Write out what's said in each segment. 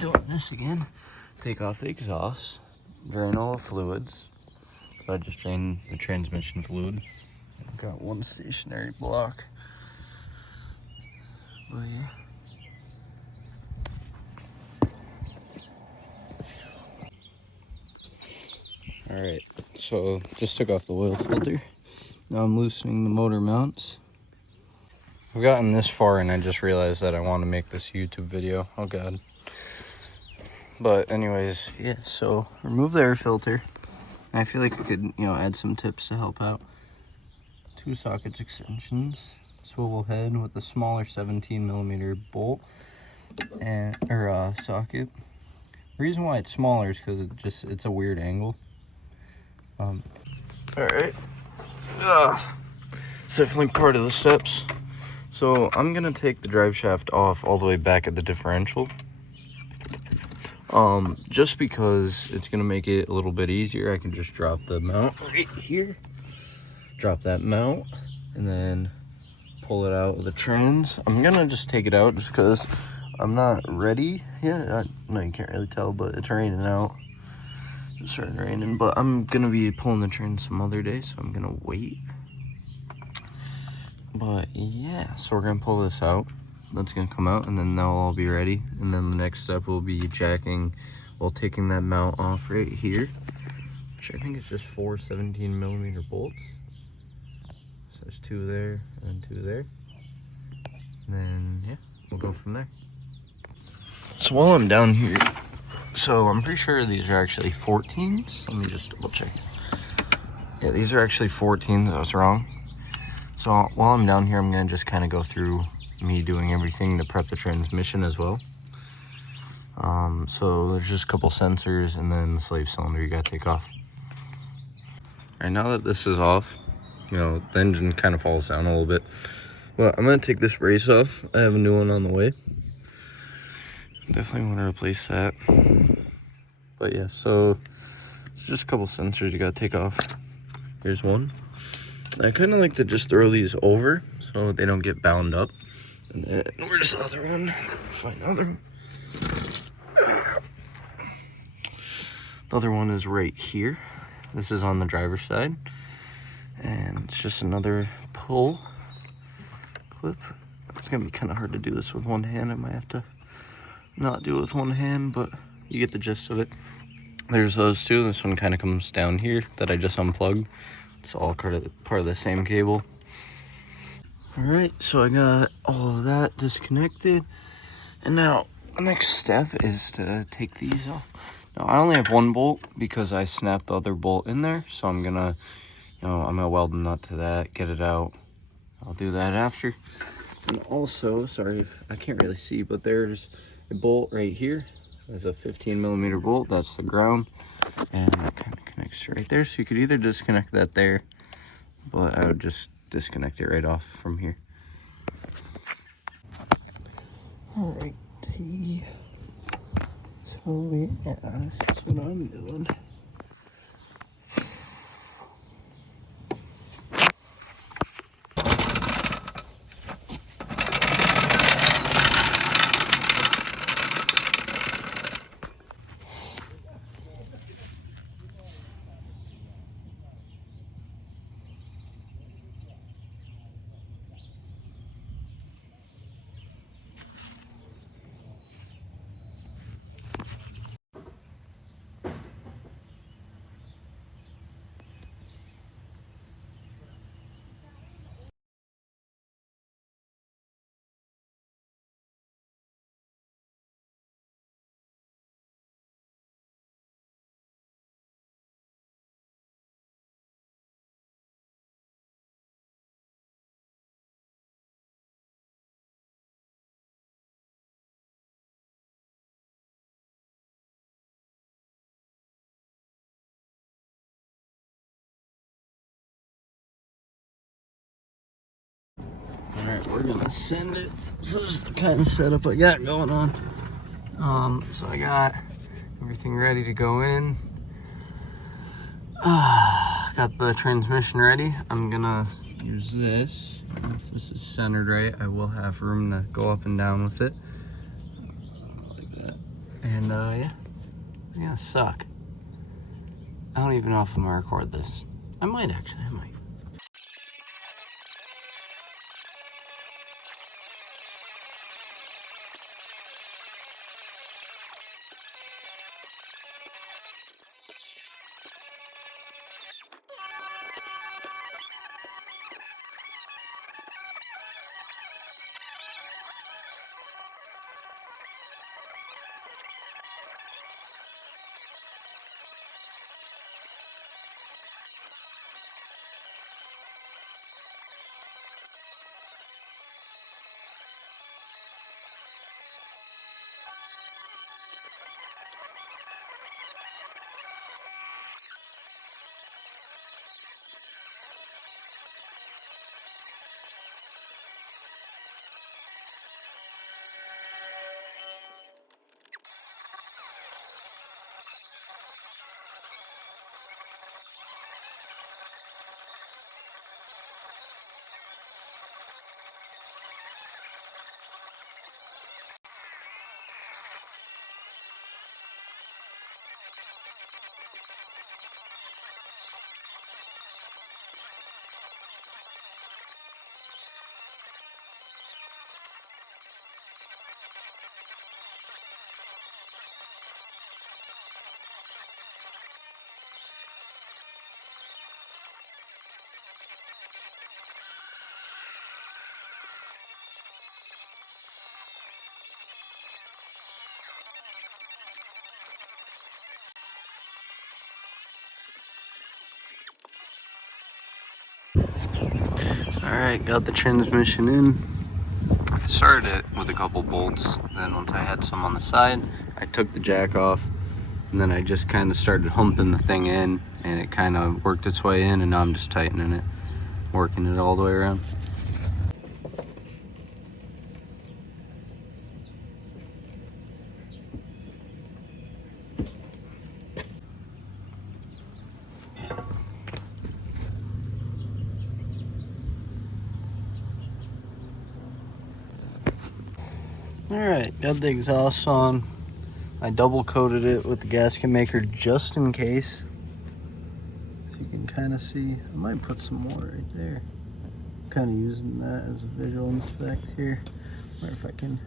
Doing this again. Take off the exhaust, drain all the fluids. So I just drained the transmission fluid. I've got one stationary block. But yeah. Alright, so just took off the oil filter. Now I'm loosening the motor mounts. I've gotten this far and I just realized that I want to make this YouTube video. Oh god. But anyways, yeah, so remove the air filter. I feel like I could, add some tips to help out. 2 sockets extensions, swivel head with a smaller 17mm bolt and socket. The reason why it's smaller is because it's a weird angle. All right. It's definitely part of the steps. So I'm gonna take the drive shaft off all the way back at the differential. Just because it's gonna make it a little bit easier. I can just drop the mount right here. Drop that mount and then pull it out with the trans. I'm gonna just take it out just because I'm not ready yet. No, you can't really tell, but it's raining out. Just started raining, but I'm gonna be pulling the trans some other day, so I'm gonna wait. But yeah, so we're gonna pull this out. That's gonna come out and then they'll all be ready. And then the next step will be taking that mount off right here, which I think is just 4 17mm bolts. So there's 2 there and 2 there. And then yeah, we'll go from there. So while I'm down here, so I'm pretty sure these are actually 14s. Let me just double check. Yeah, these are actually 14s, I was wrong. So while I'm down here, I'm gonna just kind of go through me doing everything to prep the transmission as well. So there's just a couple sensors and then the slave cylinder you gotta take off. All right, now that this is off, the engine kind of falls down a little bit. But I'm gonna take this brace off. I have a new one on the way. Definitely want to replace that. But yeah, so it's just a couple sensors you gotta take off. Here's one. I kind of like to just throw these over so they don't get bound up. And then where's the other one? Find the other one. The other one is right here. This is on the driver's side. And it's just another pull clip. It's gonna be kind of hard to do this with one hand. I might have to not do it with one hand, but you get the gist of it. There's those two. This one kind of comes down here that I just unplugged. It's all part of the same cable. All right, so I got all of that disconnected. And now the next step is to take these off. Now I only have one bolt because I snapped the other bolt in there. So I'm gonna weld a nut to that, get it out. I'll do that after. And also, sorry if I can't really see, but there's a bolt right here. There's a 15mm bolt, that's the ground. And that kind of connects right there. So you could either disconnect that there, but I would just disconnect it right off from here. Alright, so yeah, that's what I'm doing. Alright, we're gonna send it. So this is the kind of setup I got going on. So I got everything ready to go in. Got the transmission ready. I'm gonna use this. If this is centered right, I will have room to go up and down with it. And yeah, it's gonna suck. I don't even know if I'm gonna record this. I might actually, I might. Alright, got the transmission in. I started it with a couple bolts, then once I had some on the side, I took the jack off, and then I just kind of started humping the thing in, and it kind of worked its way in, and now I'm just tightening it, working it all the way around. Alright, got the exhaust on. I double coated it with the gasket maker just in case. So you can kind of see. I might put some more right there. I'm kind of using that as a visual inspect here. Or if I can.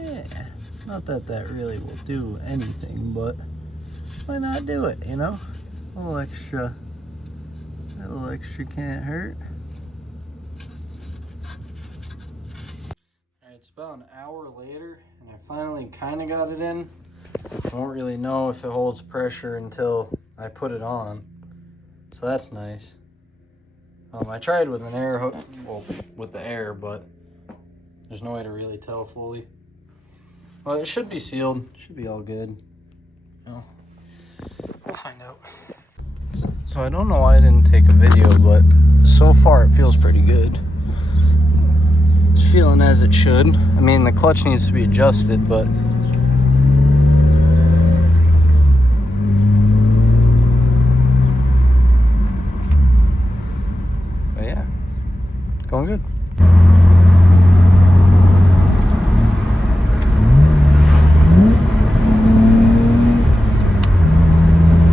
Yeah, not that that really will do anything, but why not do it, you know? A little extra can't hurt. It's about an hour later, and I finally kind of got it in. I won't really know if it holds pressure until I put it on, so that's nice. I tried with an air hook, well, with the air, but there's no way to really tell fully. Well, it should be sealed. It should be all good. Oh, we'll find out. So I don't know why I didn't take a video, but so far it feels pretty good. It's feeling as it should. I mean, the clutch needs to be adjusted, but